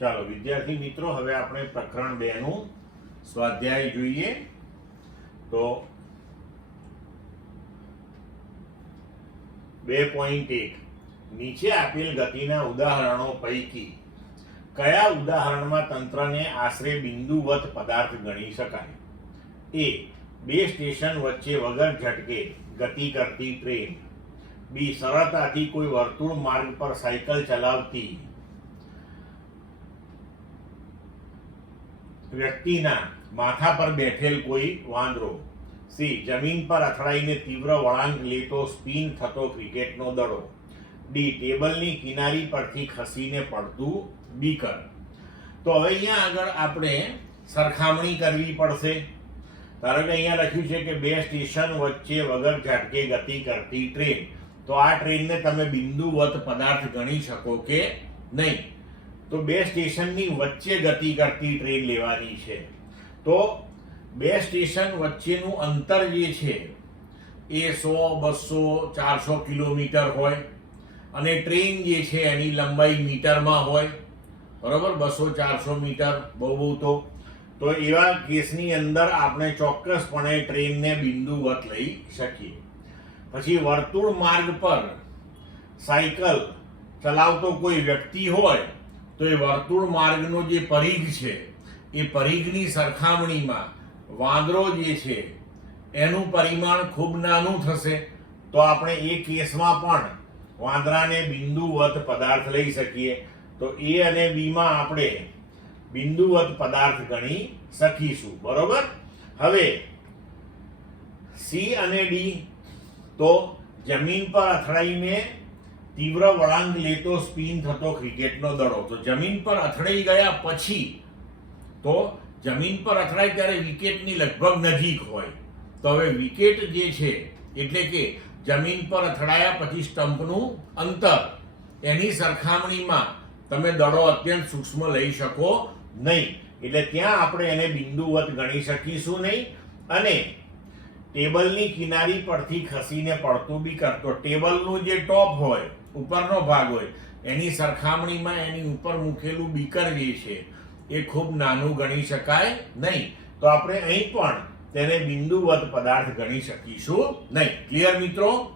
ચાલો વિદ્યાર્થી મિત્રો, હવે આપણે પ્રકરણ 2 નું સ્વાધ્યાય જોઈએ. તો 2.1 નીચે આપેલ ગતિના ઉદાહરણો પૈકી કયા ઉદાહરણમાં તંત્રને આશરે બિંદુવત પદાર્થ ગણી શકાય? એ. બે સ્ટેશન વચ્ચે વગર ઝટકે ગતિ કરતી ટ્રેન. બી. સરળતાથી કોઈ વર્તુળ માર્ગ પર સાયકલ ચલાવતી વ્યક્તિના માથા પર બેઠેલ કોઈ વાંદરો. સી. જમીન પર અથડાઈને તીવ્ર વળાંક લેતો સ્પિન થતો ક્રિકેટનો દડો. ડી. ટેબલની કિનારી પરથી ખસીને પડતું બીકર. તો હવે અહીંયા આગળ આપણે સરખામણી કરવી પડશે. ધારો કે અહીંયા લખ્યું છે કે બે સ્ટેશન વચ્ચે વગર ઝટકે ગતિ કરતી ટ્રેન. તો આ ટ્રેનને તમે બિંદુવત પદાર્થ ગણી શકો કે નહીં? તો બે સ્ટેશનની વચ્ચે ગતિ કરતી ટ્રેન લેવાની છે. તો બે સ્ટેશન વચ્ચેનું અંતર જે છે એ 100, 200, 400 કિલોમીટર હોય અને ટ્રેન જે છે એની લંબાઈ મીટરમાં હોય. બરોબર, 200-400 મીટર બહુ તો એવા કેસની અંદર આપણે ચોક્કસપણે ટ્રેનને બિંદુવત લઈ શકીએ. પછી વર્તુળ માર્ગ પર સાયકલ ચલાવતો કોઈ વ્યક્તિ હોય તો એ વર્તુળ માર્ગનો જે પરિઘ છે એ પરિઘની સરખામણીમાં વાંદરો જે છે એનું પરિમાણ ખૂબ નાનું થશે. તો આપણે એ કેસમાં પણ વાંદરાને બિંદુવત પદાર્થ લઈ શકીએ. તો એ અને બી માં આપણે બિંદુવત પદાર્થ ગણી શકીશું. બરોબર. હવે સી અને ડી, તો જમીન પર અથડાઈને તીવ્ર વળાંક લેતો સ્પિન થતો ક્રિકેટનો દડો. તો જમીન પર અથડાઈ ગયા પછી, તો જમીન પર અથડાય ત્યારે વિકેટની લગભગ નજીક હોય. તો હવે વિકેટ જે છે એટલે કે જમીન પર અથડાયા પછી સ્ટમ્પનું અંતર, એની સરખામણીમાં તમે દડો અત્યંત સૂક્ષ્મ લઈ શકો નહીં. એટલે ત્યાં આપણે એને બિંદુવત ગણી શકીશું નહીં. અને ટેબલની કિનારી પરથી ખસીને પડતું બીકર, તો ટેબલનું જે ટોપ હોય, ઉપરનો ભાગ હોય, એની સરખામણીમાં એની ઉપર મૂકેલું બીકર જે છે એ ખૂબ નાનું ગણી શકાય નહીં. તો આપણે અહીં પણ તેને બિંદુવત પદાર્થ ગણી શકીશું નહીં. ક્લિયર મિત્રો?